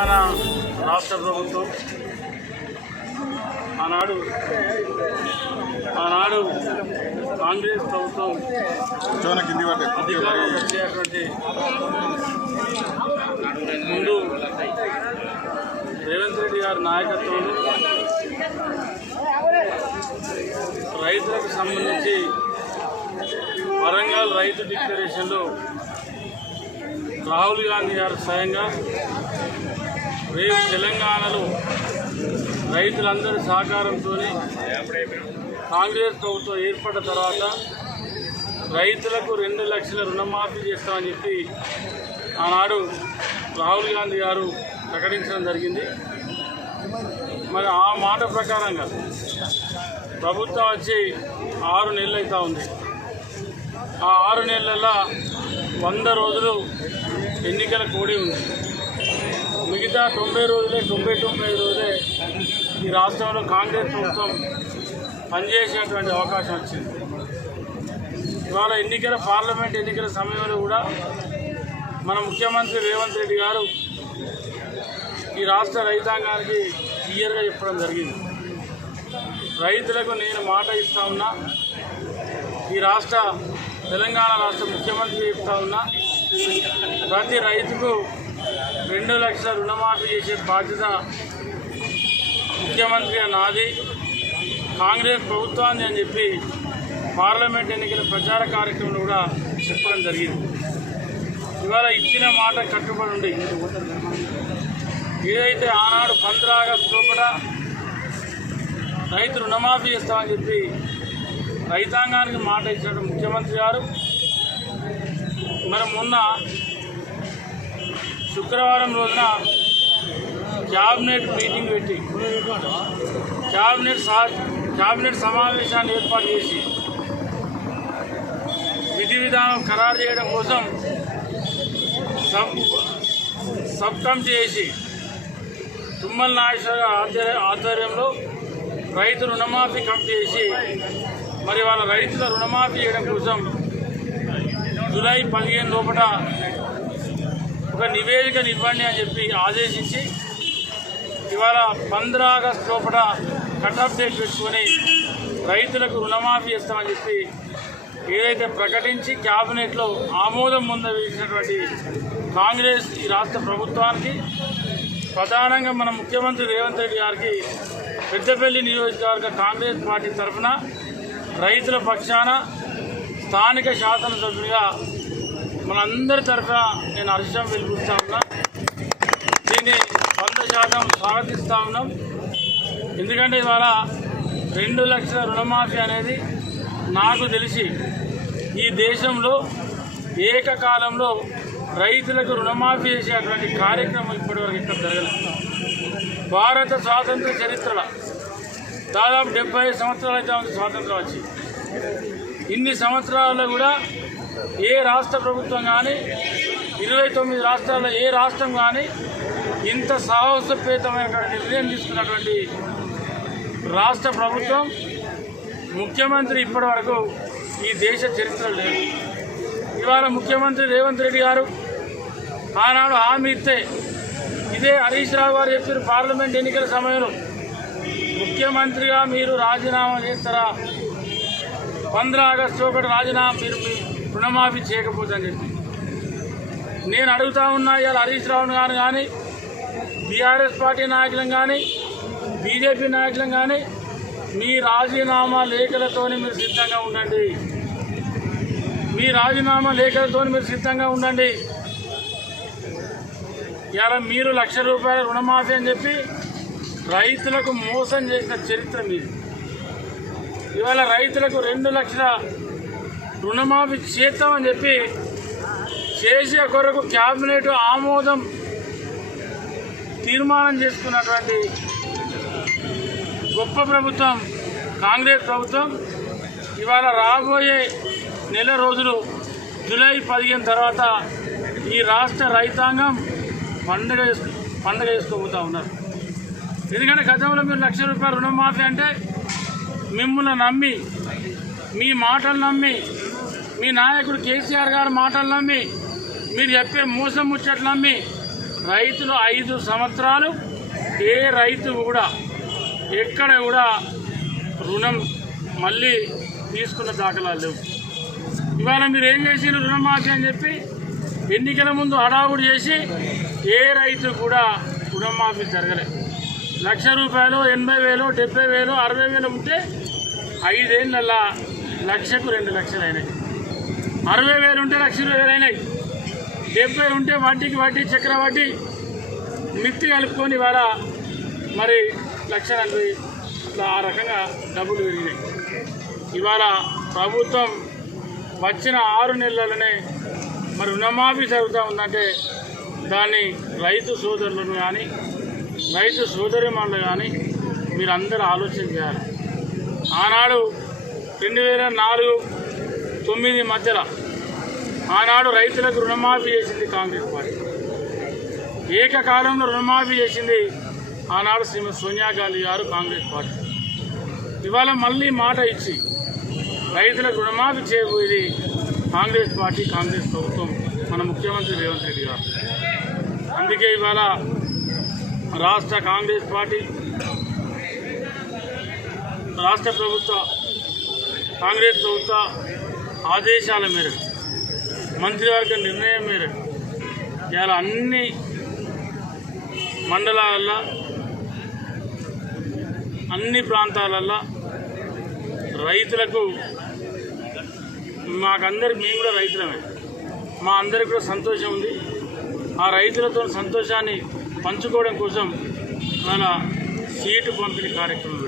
తెలంగాణ రాష్ట్ర ప్రభుత్వం ఆనాడు కాంగ్రెస్ ప్రభుత్వం అధికారంలో వచ్చేటువంటి ముందు రేవంత్ రెడ్డి గారి నాయకత్వంలో రైతులకు సంబంధించి వరంగల్ రైతు డిక్లరేషన్లో రాహుల్ గాంధీ గారు స్వయంగా రేపు తెలంగాణలో రైతులందరి సహకారంతో కాంగ్రెస్ ప్రభుత్వం ఏర్పడిన తర్వాత రైతులకు 2 లక్షల రుణమాఫీ చేస్తామని చెప్పి ఆనాడు రాహుల్ గాంధీ గారు ప్రకటించడం జరిగింది. మరి ఆ మాట ప్రకారంగా ప్రభుత్వం వచ్చి 6 నెలలు అవుతా ఉంది. ఆ 6 నెలల్లో 100 రోజులు ఎన్నికల కోడి ఉంది. మిగతా 90 రోజులే 99 రోజులే ఈ రాష్ట్రంలో కాంగ్రెస్ ప్రభుత్వం పనిచేసేటువంటి అవకాశం వచ్చింది. ఇవాళ పార్లమెంట్ ఎన్నికల సమయంలో కూడా మన ముఖ్యమంత్రి రేవంత్ రెడ్డి గారు ఈ రాష్ట్ర రైతాంగానికి క్లియర్గా చెప్పడం జరిగింది. రైతులకు నేను మాట ఇస్తా ఉన్నా, ఈ తెలంగాణ రాష్ట్ర ముఖ్యమంత్రి చెప్తా ఉన్నా, ప్రతి రైతుకు 2 లక్షల రుణమాఫీ చేసే బాధ్యత ముఖ్యమంత్రిగా నాది, కాంగ్రెస్ ప్రభుత్వాన్ని అని చెప్పి పార్లమెంట్ ఎన్నికల ప్రచార కార్యక్రమంలో కూడా చెప్పడం జరిగింది. ఇవాళ ఇచ్చిన మాట కట్టుబడి ఉండి ఏదైతే ఆనాడు 15 ఆగస్టు లోపల రైతు రుణమాఫీ చేస్తామని చెప్పి రైతాంగానికి మాట ఇచ్చిన ముఖ్యమంత్రి గారు మరి మొన్న శుక్రవారం రోజున క్యాబినెట్ మీటింగ్ పెట్టి క్యాబినెట్ సమావేశాన్ని ఏర్పాటు చేసి విధి విధానం ఖరారు చేయడం కోసం సబ్ కమిటీ చేసి తుమ్మల నాగేశ్వర ఆధ్వర్యంలో రైతు రుణమాఫీ కమిటీ చేసి మరి వాళ్ళ రైతుల రుణమాఫీ చేయడం కోసం జూలై 15 లోపల ఒక నివేదిక ఇవ్వండి అని చెప్పి ఆదేశించి ఇవాళ 15 ఆగస్టు లోపల కట్ ఆఫ్ డేట్ పెట్టుకొని రైతులకు రుణమాఫీ చేస్తామని చెప్పి ఏదైతే ప్రకటించి క్యాబినెట్లో ఆమోదం పొందవేసినటువంటి కాంగ్రెస్ ఈ రాష్ట్ర ప్రభుత్వానికి, ప్రధానంగా మన ముఖ్యమంత్రి రేవంత్ రెడ్డి గారికి పెద్దపల్లి నియోజకవర్గ కాంగ్రెస్ పార్టీ తరఫున రైతుల పక్షాన స్థానిక శాసనసభ్యునిగా మనందరి తరఫున నేను హర్షం వెలిపిస్తా ఉన్నా. దీన్ని 100% స్వాగతిస్తూ ఉన్నాం. ఎందుకంటే ఇవాళ 2 లక్షల రుణమాఫీ అనేది నాకు తెలిసి ఈ దేశంలో ఏకకాలంలో రైతులకు రుణమాఫీ చేసేటువంటి కార్యక్రమం ఇప్పటివరకు ఇక్కడ జరగలేదు. భారత స్వాతంత్ర చరిత్రలో దాదాపు 75 సంవత్సరాలు అయితే ఉంది స్వాతంత్రం వచ్చి. ఇన్ని సంవత్సరాల్లో కూడా ఏ రాష్ట్ర ప్రభుత్వం కానీ 29 రాష్ట్రాల్లో ఏ రాష్ట్రం కానీ ఇంత సాహసోపేతమైనటువంటి నిర్ణయం తీసుకున్నటువంటి రాష్ట్ర ప్రభుత్వం ముఖ్యమంత్రి ఇప్పటి వరకు ఈ దేశ చరిత్ర లేదు. ఇవాళ ముఖ్యమంత్రి రేవంత్ రెడ్డి గారు ఆనాడు హామీ ఇస్తే ఇదే హరీష్ రావు గారు చెప్పారు పార్లమెంట్ ఎన్నికల సమయంలో, ముఖ్యమంత్రిగా మీరు రాజీనామా చేస్తారా, 15 ఆగస్టు ఒకటి రాజీనామా మీరు రుణమాఫీ చేయకపోతే అని చెప్పి నేను అడుగుతా ఉన్నా. ఇవాళ హరీష్ రావు గారు కానీ బీఆర్ఎస్ పార్టీ నాయకులను కానీ బీజేపీ నాయకులను కానీ మీ రాజీనామా లేఖలతో మీరు సిద్ధంగా ఉండండి, మీ రాజీనామా లేఖలతో మీరు సిద్ధంగా ఉండండి. ఇవాళ మీరు ₹1,00,000 రుణమాఫీ అని చెప్పి రైతులకు మోసం చేసిన చరిత్ర మీది. ఇవాళ రైతులకు 2 లక్షల రుణమాఫీ చేస్తామని చెప్పి చేసే కొరకు క్యాబినెట్ ఆమోదం తీర్మానం చేసుకున్నటువంటి గొప్ప ప్రభుత్వం కాంగ్రెస్ ప్రభుత్వం. ఇవాళ రాబోయే నెల రోజులు జూలై 15 తర్వాత ఈ రాష్ట్ర రైతాంగం పండుగ చేసుకోబోతూ ఉన్నారు. ఎందుకంటే గతంలో మీరు ₹1,00,000 రుణమాఫీ అంటే మిమ్మల్ని నమ్మి, మీ మాటలు నమ్మి, మీ నాయకుడు కేసీఆర్ గారి మాటలు నమ్మి, మీరు చెప్పే మోసం ముచ్చట్లు నమ్మి రైతులు 5 సంవత్సరాలు ఏ రైతు కూడా ఎక్కడ కూడా రుణం మళ్ళీ తీసుకున్న దాఖలాలు లేవు. ఇవాళ మీరు ఏం చేసిరు రుణమాఫీ అని చెప్పి ఎన్నికల ముందు హడావుడి చేసి ఏ రైతు కూడా రుణమాఫీ జరగలేదు. ₹1,00,000 80,000 70,000 60,000 ఉంటే 5 ఏళ్ళల్లో లక్షకు 2 లక్షలు అయినాయి. 60,000 ఉంటే 1,20,000 అయినాయి. 70 ఉంటే వడ్డీకి వడ్డీ చక్రవడ్డీ మిత్తి కలుపుకొని ఇవాళ మరి 1,40,000 అట్లా ఆ రకంగా డబ్బులు పెరిగినాయి. ఇవాళ ప్రభుత్వం వచ్చిన 6 నెలలనే మరి రుణమాఫీ జరుగుతూ ఉందంటే దాన్ని రైతు సోదరులను కానీ రైతు సోదరిమణులు కానీ మీరందరూ ఆలోచన చేయాలి. ఆనాడు 2004-9 మధ్యలో ఆనాడు రైతులకు రుణమాఫీ చేసింది కాంగ్రెస్ పార్టీ. ఏకకాలంలో రుణమాఫీ చేసింది ఆనాడు శ్రీమతి సోనియా గాంధీ గారు కాంగ్రెస్ పార్టీ. ఇవాళ మళ్ళీ మాట ఇచ్చి రైతులకు రుణమాఫీ చేయబోయేది కాంగ్రెస్ పార్టీ, కాంగ్రెస్ ప్రభుత్వం, మన ముఖ్యమంత్రి రేవంత్ రెడ్డి గారు. అందుకే ఇవాళ రాష్ట్ర కాంగ్రెస్ పార్టీ, రాష్ట్ర ప్రభుత్వ కాంగ్రెస్ ప్రభుత్వ ఆదేశాల మేరకు మంత్రివర్గ నిర్ణయం మేరకు ఇవాళ అన్ని మండలాలలో అన్ని ప్రాంతాలలో రైతులకు మాకందరికి మేము కూడా రైతులమే, మా అందరికి కూడా సంతోషం ఉంది. ఆ రైతులతో సంతోషాన్ని పంచుకోవడం కోసం మన సీటు పంపిణీ కార్యక్రమం